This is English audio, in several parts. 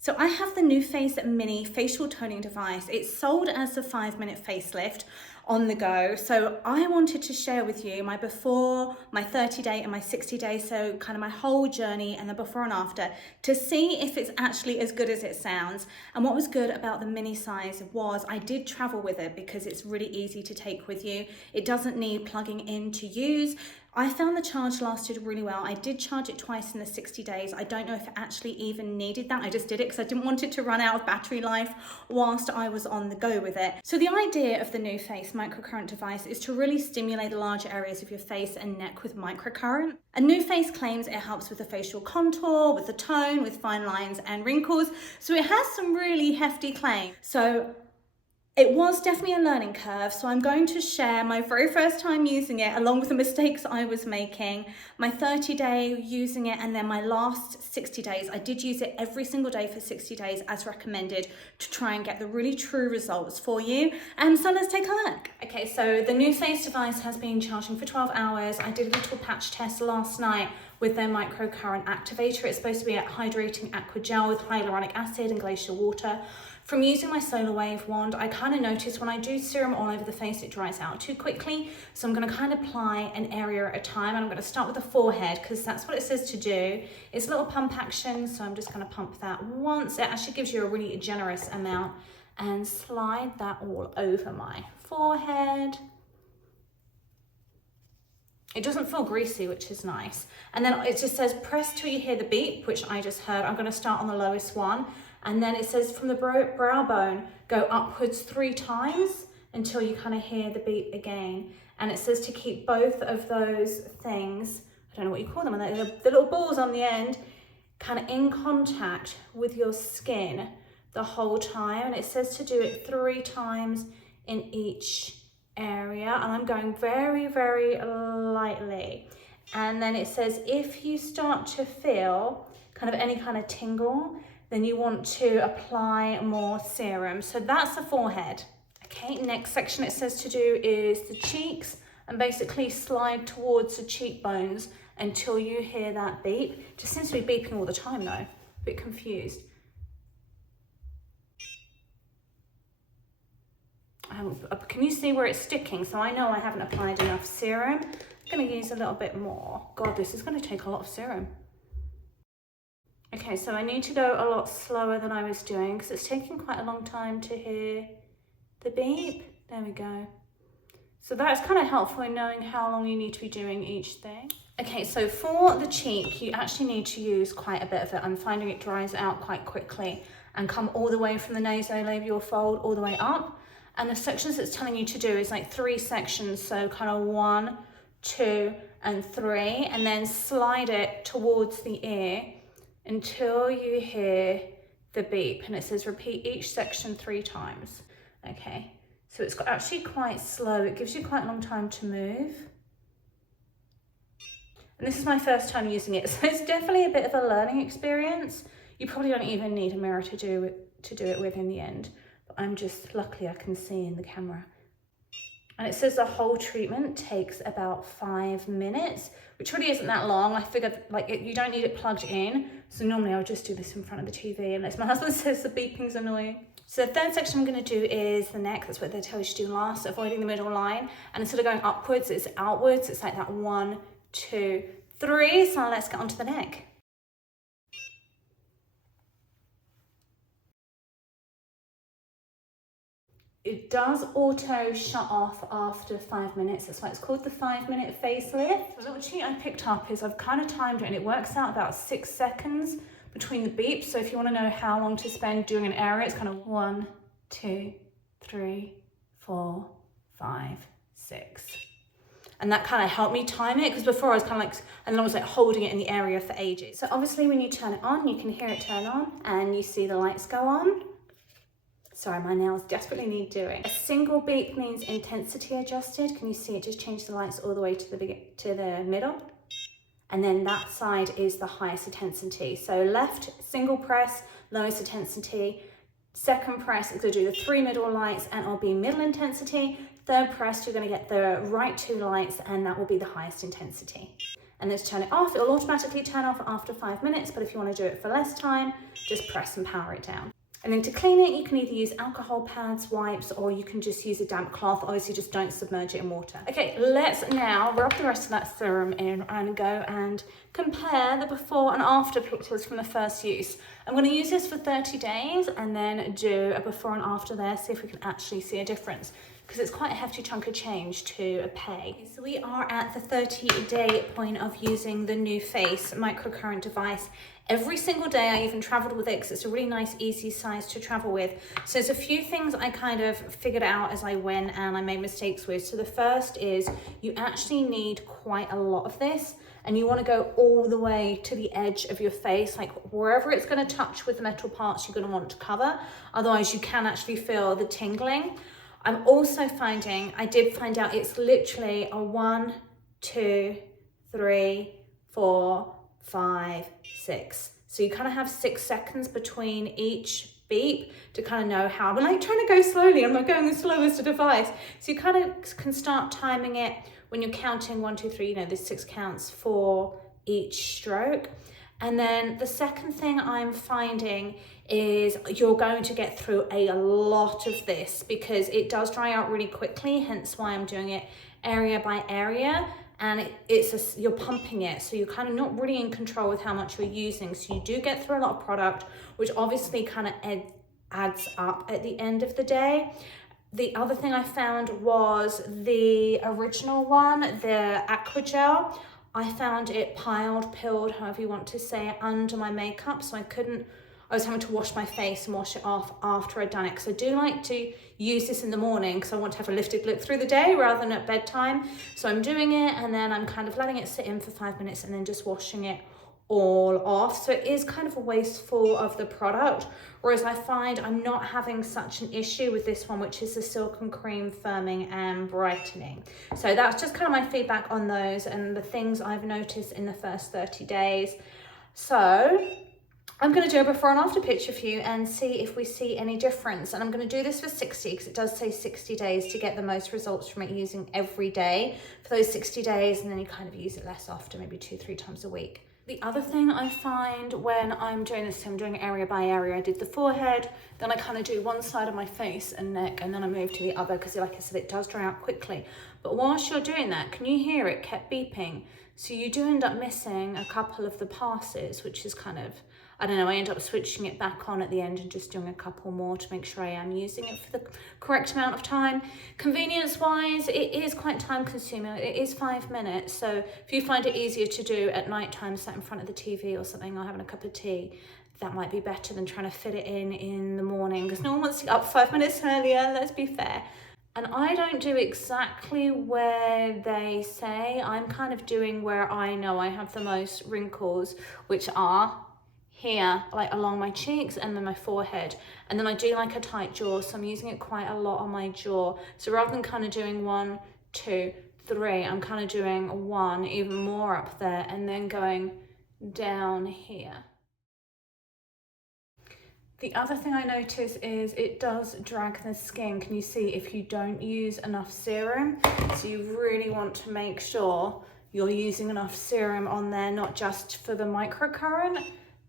So I have the NuFace Mini Facial Toning Device. It's sold as a 5-minute facelift on the go. So I wanted to share with you my before, my 30-day and my 60-day, so kind of my whole journey and the before and after, to see if it's actually as good as it sounds. And what was good about the mini size was I did travel with it because it's really easy to take with you. It doesn't need plugging in to use. I found the charge lasted really well. I did charge it twice in the 60 days. I don't know if it actually even needed that. I just did it because I didn't want it to run out of battery life whilst I was on the go with it. So the idea of the NuFace microcurrent device is to really stimulate the larger areas of your face and neck with microcurrent. And NuFace claims it helps with the facial contour, with the tone, with fine lines and wrinkles. So it has some really hefty claims. So it was definitely a learning curve, so I'm going to share my very first time using it along with the mistakes I was making, my 30-day using it, and then my last 60 days. I did use it every single day for 60 days as recommended to try and get the really true results for you. So let's take a look. Okay, so the NuFace device has been charging for 12 hours. I did a little patch test last night with their microcurrent activator. It's supposed to be a hydrating aqua gel with hyaluronic acid and glacial water. From using my solar wave wand, I kind of noticed when I do serum all over the face, it dries out too quickly. So I'm going to kind of apply an area at a time, and I'm going to start with the forehead because that's what it says to do. It's a little pump action, so I'm just going to pump that once. It actually gives you a really generous amount, and slide that all over my forehead. It doesn't feel greasy, which is nice. And then it just says press till you hear the beep, which I just heard. I'm going to start on the lowest one. And then it says from the brow bone, go upwards 3 times until you kind of hear the beep again. And it says to keep both of those things, I don't know what you call them, the little balls on the end, kind of in contact with your skin the whole time. And it says to do it 3 times in each area. And I'm going very, very lightly. And then it says if you start to feel kind of any kind of tingle, then you want to apply more serum. So that's the forehead. Okay, next section it says to do is the cheeks, and basically slide towards the cheekbones until you hear that beep. It just seems to be beeping all the time though, a bit confused. Can you see where it's sticking? So I know I haven't applied enough serum. I'm gonna use a little bit more. God, this is gonna take a lot of serum. Okay, so I need to go a lot slower than I was doing because it's taking quite a long time to hear the beep. There we go. So that's kind of helpful in knowing how long you need to be doing each thing. Okay, so for the cheek, you actually need to use quite a bit of it. I'm finding it dries out quite quickly and come all the way from the nasolabial fold all the way up. And the sections it's telling you to do is like 3 sections. So kind of 1, 2, and 3, and then slide it towards the ear until you hear the beep, and it says repeat each section 3 times. Okay, so it's actually quite slow. It gives you quite a long time to move. And this is my first time using it, so it's definitely a bit of a learning experience. You probably don't even need a mirror to do it with in the end, but I'm just lucky I can see in the camera. And it says the whole treatment takes about 5 minutes, which really isn't that long. I figured you don't need it plugged in. So normally I would just do this in front of the TV unless my husband says the beeping's annoying. So the third section I'm gonna do is the neck. That's what they tell you to do last, avoiding the middle line. And instead of going upwards, it's outwards. It's like that 1, 2, 3. So let's get onto the neck. It does auto shut off after 5 minutes. That's why it's called the 5-minute facelift. The little cheat I picked up is I've kind of timed it, and it works out about 6 seconds between the beeps. So if you want to know how long to spend doing an area, it's kind of 1, 2, 3, 4, 5, 6. And that kind of helped me time it, because before I was kind of like, and then I was like holding it in the area for ages. So obviously when you turn it on, you can hear it turn on and you see the lights go on. Sorry, my nails desperately need doing. A single beep means intensity adjusted. Can you see it just changed the lights all the way to the middle? And then that side is the highest intensity. So left, single press, lowest intensity. Second press is gonna do the 3 middle lights and it'll be middle intensity. Third press, you're gonna get the right 2 lights and that will be the highest intensity. and then turn it off. It'll automatically turn off after 5 minutes, but if you want to do it for less time, just press and power it down. And then to clean it, you can either use alcohol pads, wipes, or you can just use a damp cloth. Obviously, just don't submerge it in water. Okay, let's now rub the rest of that serum in and go and compare the before and after pictures from the first use. I'm going to use this for 30 days and then do a before and after there, see if we can actually see a difference, because it's quite a hefty chunk of change to pay. So we are at the 30-day point of using the NuFace microcurrent device. Every single day, I even traveled with it because it's a really nice, easy size to travel with. So there's a few things I kind of figured out as I went and I made mistakes with. So the first is you actually need quite a lot of this, and you want to go all the way to the edge of your face, like wherever it's going to touch with the metal parts you're going to want to cover. Otherwise, you can actually feel the tingling. I'm also finding, I did find out it's literally a 1, 2, 3, 4, 5, 6. So you kind of have 6 seconds between each beep to kind of know how. I'm like trying to go slowly, I'm not going the slowest device. So you kind of can start timing it when you're counting 1, 2, 3, you know, there's 6 counts for each stroke. And then the second thing I'm finding is you're going to get through a lot of this because it does dry out really quickly, hence why I'm doing it area by area. And you're pumping it, so you're kind of not really in control with how much you're using. So you do get through a lot of product, which obviously kind of adds up at the end of the day. The other thing I found was the original one, the Aqua Gel. I found it pilled, however you want to say it, under my makeup, so I was having to wash my face and wash it off after I'd done it, because I do like to use this in the morning because I want to have a lifted look through the day rather than at bedtime. So I'm doing it and then I'm kind of letting it sit in for 5 minutes and then just washing it all off. So it is kind of wasteful of the product, whereas I find I'm not having such an issue with this one, which is the Silken Cream Firming and Brightening. So that's just kind of my feedback on those and the things I've noticed in the first 30 days. So I'm going to do a before and after picture for you and see if we see any difference. And I'm going to do this for 60 because it does say 60 days to get the most results from it, using every day for those 60 days. And then you kind of use it less often, maybe 2-3 times a week. The other thing I find when I'm doing this, I'm doing area by area. I did the forehead, then I kind of do one side of my face and neck, and then I move to the other because, like I said, it does dry out quickly. But whilst you're doing that, can you hear it kept beeping? So you do end up missing a couple of the passes, which is kind of, I don't know, I end up switching it back on at the end and just doing a couple more to make sure I am using it for the correct amount of time. Convenience wise, it is quite time consuming. It is 5 minutes. So if you find it easier to do at night time, sat in front of the TV or something, or having a cup of tea, that might be better than trying to fit it in the morning, because no one wants to get up 5 minutes earlier, let's be fair. And I don't do exactly where they say. I'm kind of doing where I know I have the most wrinkles, which are here, like along my cheeks and then my forehead. And then I do like a tight jaw, so I'm using it quite a lot on my jaw. So rather than kind of doing 1, 2, 3, I'm kind of doing 1, even more up there, and then going down here. The other thing I notice is it does drag the skin. Can you see if you don't use enough serum? So you really want to make sure you're using enough serum on there, not just for the microcurrent,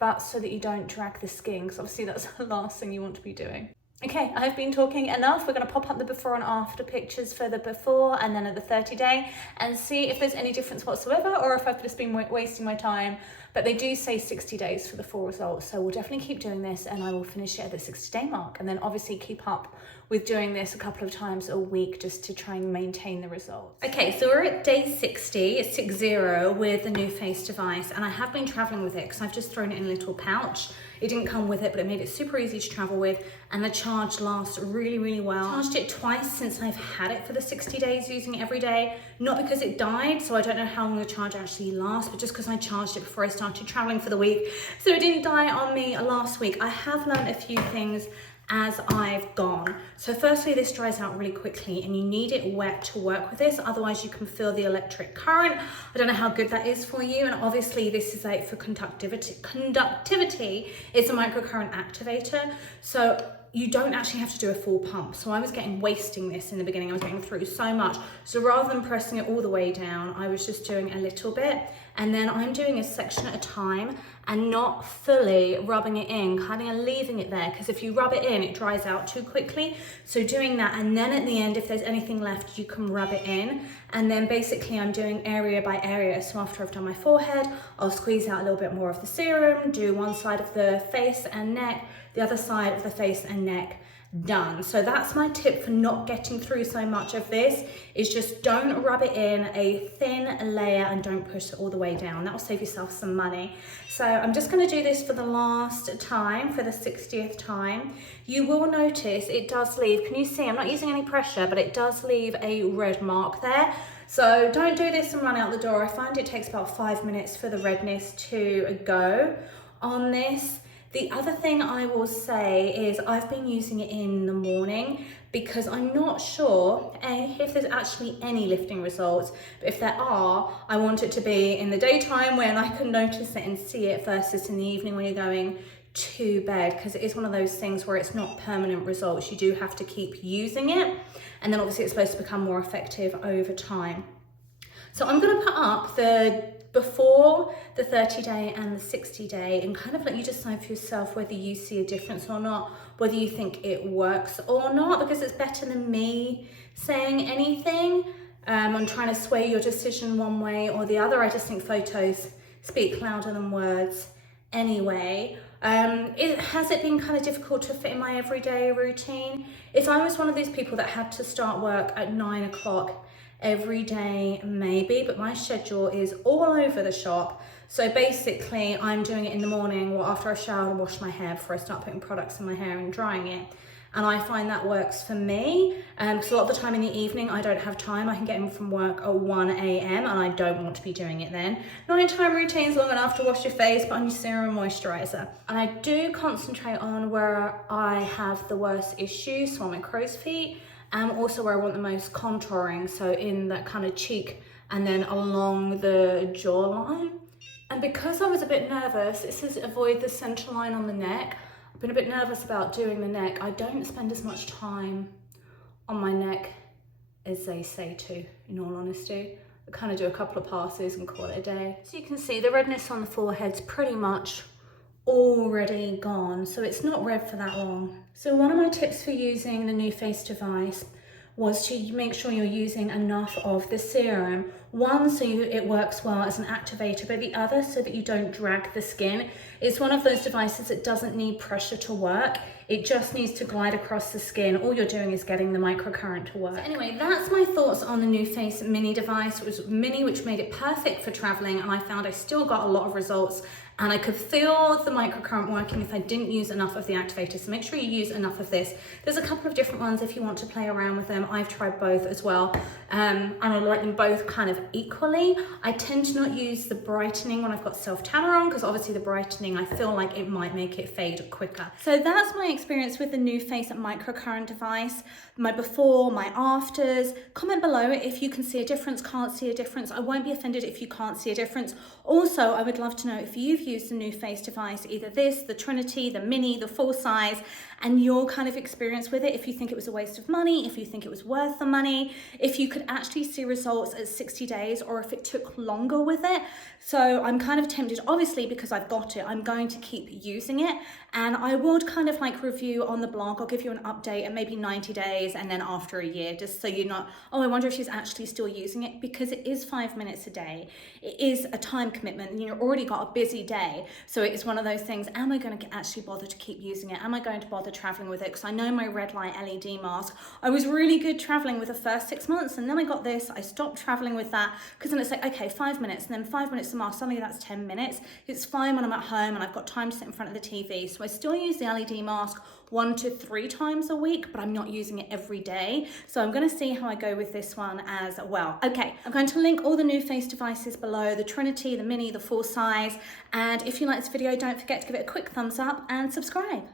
but so that you don't drag the skin, because obviously that's the last thing you want to be doing. Okay, I've been talking enough. We're going to pop up the before and after pictures for the before and then at the 30-day and see if there's any difference whatsoever, or if I've just been wasting my time. But they do say 60 days for the full results, so we'll definitely keep doing this, and I will finish it at the 60-day mark, and then obviously keep up with doing this a couple of times a week just to try and maintain the results. Okay, so we're at day 60, 60 with the NuFace device, and I have been traveling with it because I've just thrown it in a little pouch. It didn't come with it, but it made it super easy to travel with, and the charge lasts really, really well. I charged it twice since I've had it for the 60 days, using it every day. Not because it died, so I don't know how long the charge actually lasts, but just because I charged it before I started traveling for the week. So it didn't die on me last week. I have learned a few things as I've gone. So firstly, this dries out really quickly and you need it wet to work with this, otherwise you can feel the electric current. I don't know how good that is for you, and obviously this is like for conductivity. It's a microcurrent activator, so you don't actually have to do a full pump. So I was wasting this in the beginning. I was getting through so much. So rather than pressing it all the way down, I was just doing a little bit. and then I'm doing a section at a time and not fully rubbing it in, kind of leaving it there, because if you rub it in, it dries out too quickly. So doing that, and then at the end, if there's anything left, you can rub it in. And then basically I'm doing area by area. So after I've done my forehead, I'll squeeze out a little bit more of the serum, do one side of the face and neck, the other side of the face and neck, done. So that's my tip for not getting through so much of this, is just don't rub it in a thin layer and don't push it all the way down. That will save yourself some money. So I'm just going to do this for the last time, for the 60th time. You will notice it does leave, can you see, I'm not using any pressure, but it does leave a red mark there. So don't do this and run out the door. I find it takes about 5 minutes for the redness to go on this. The other thing I will say is I've been using it in the morning because I'm not sure if there's actually any lifting results, but if there are, I want it to be in the daytime when I can notice it and see it versus in the evening when you're going to bed, because it is one of those things where it's not permanent results. You do have to keep using it, and then obviously it's supposed to become more effective over time. So I'm going to put up the before, the 30-day and the 60-day, and kind of let you decide for yourself whether you see a difference or not, whether you think it works or not, because it's better than me saying anything. I'm trying to sway your decision one way or the other. I just think photos speak louder than words anyway. Has it been kind of difficult to fit in my everyday routine? If I was one of these people that had to start work at 9 o'clock every day, maybe, but my schedule is all over the shop. So basically I'm doing it in the morning or after I shower and wash my hair before I start putting products in my hair and drying it. And I find that works for me. Because a lot of the time in the evening, I don't have time. I can get in from work at 1 a.m. and I don't want to be doing it then. Nighttime routine's long enough to wash your face, put on your serum and moisturizer. And I do concentrate on where I have the worst issues, so on my crow's feet, and also where I want the most contouring, so in that kind of cheek and then along the jawline. And because I was a bit nervous, it says avoid the center line on the neck. I've been a bit nervous about doing the neck. I don't spend as much time on my neck as they say to, in all honesty. I kind of do a couple of passes and call it a day. So you can see the redness on the forehead's pretty much already gone, so it's not red for that long. So one of my tips for using the NuFace device was to make sure you're using enough of the serum. One, so it works well as an activator, but the other, so that you don't drag the skin. It's one of those devices that doesn't need pressure to work. It just needs to glide across the skin. All you're doing is getting the microcurrent to work. So anyway, that's my thoughts on the NuFace Mini device. It was mini, which made it perfect for traveling, and I found I still got a lot of results, and I could feel the microcurrent working if I didn't use enough of the activator. So make sure you use enough of this. There's a couple of different ones if you want to play around with them. I've tried both as well, and I like them both kind of equally. I tend to not use the brightening when I've got self-tanner on, because obviously the brightening, I feel like it might make it fade quicker. So that's my experience with the NuFace microcurrent device. My before, my afters. Comment below if you can see a difference, can't see a difference. I won't be offended if you can't see a difference. Also, I would love to know if you've used the NuFace device, either this, the Trinity, the Mini, the full size, and your kind of experience with it. If you think it was a waste of money, if you think it was worth the money, if you could actually see results at 60 days, or if it took longer with it. So I'm kind of tempted, obviously, because I've got it, I'm going to keep using it, and I would kind of like review on the blog. I'll give you an update at maybe 90 days and then after a year, just so you're not, oh, I wonder if she's actually still using it, because it is 5 minutes a day. It is a time commitment, and you've already got a busy day. So it's one of those things, am I going to actually bother to keep using it? Am I going to bother traveling with it? Because I know my red light LED mask, I was really good traveling with the first 6 months, and then I got this, I stopped traveling with that, because then it's like, okay, 5 minutes, and then 5 minutes to mask, suddenly that's 10 minutes. It's fine when I'm at home and I've got time to sit in front of the TV. So I still use the LED mask 1 to 3 times a week, but I'm not using it every day. So I'm going to see how I go with this one as well. Okay, I'm going to link all the NuFace devices below, the Trinity, the Mini, the full size. And if you like this video, don't forget to give it a quick thumbs up and subscribe.